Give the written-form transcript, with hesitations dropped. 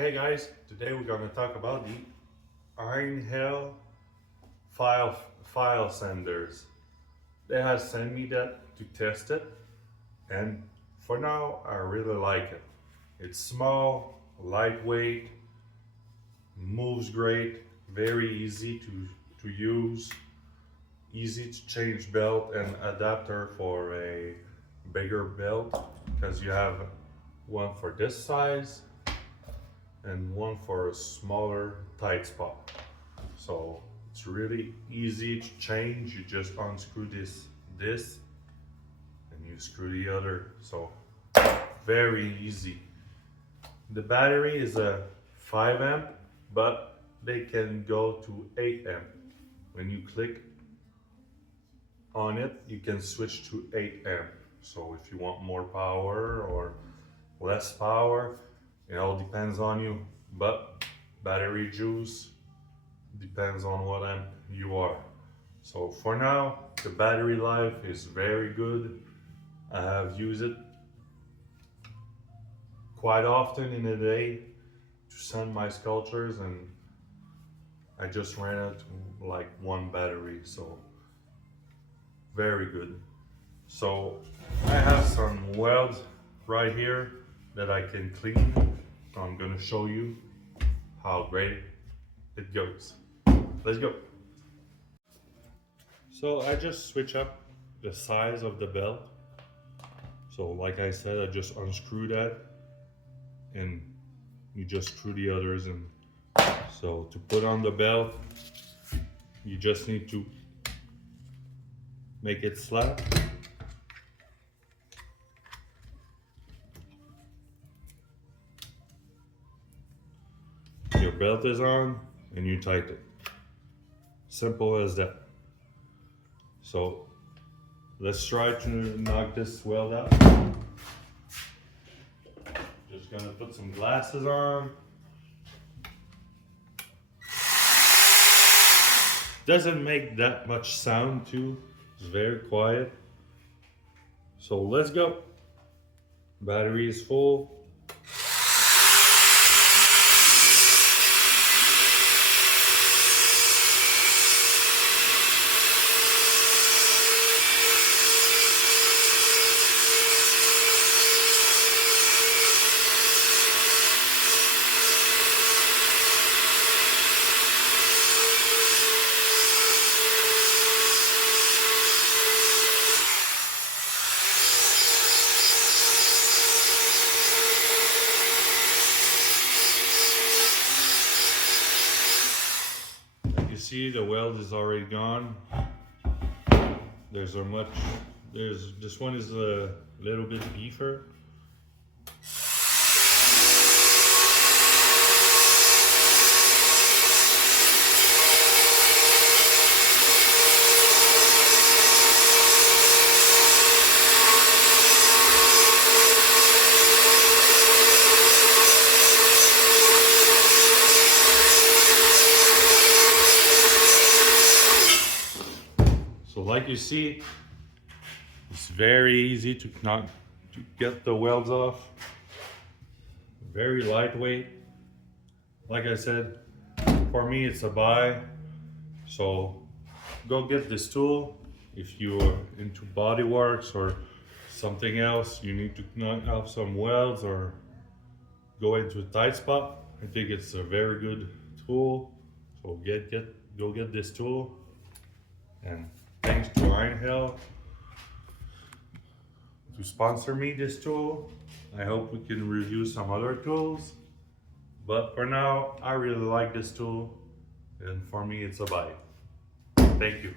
Hey guys, today we're going to talk about the Einhell file senders. They have sent me that to test it, and for now I really like it. It's small, lightweight, moves great, very easy to use, easy to change belt and adapter for a bigger belt, because you have one for this size and one for a smaller tight spot. So it's really easy to change. You just unscrew this and you screw the other. So very easy. The battery is a 5 amp, but they can go to 8 amp. When you click on it, you can switch to 8 amp. So if you want more power or less power, it all depends on you, but battery juice depends on what amp you are. So for now, the battery life is very good. I have used it quite often in a day to send my sculptures, and I just ran out to like one battery, so very good. So I have some welds right here that I can clean. I'm gonna show you how great it goes. Let's go. So I just switch up the size of the belt. So like I said, I just unscrew that and you just screw the others in. So to put on the belt, you just need to make it flat. Your belt is on and you tighten it. Simple as that. So let's try to knock this weld out. Just gonna put some glasses on. Doesn't make that much sound too. It's very quiet. So let's go. Battery is full. See, the weld is already gone. This one is a little bit deeper. So like you see, it's very easy to get the welds off. Very lightweight. Like I said, for me it's a buy. So go get this tool. If you're into bodyworks or something else, you need to knock off some welds or go into a tight spot, I think it's a very good tool. So go get this tool. And thanks to Einhell to sponsor me this tool. I hope we can review some other tools. But for now, I really like this tool. And for me, it's a buy. Thank you.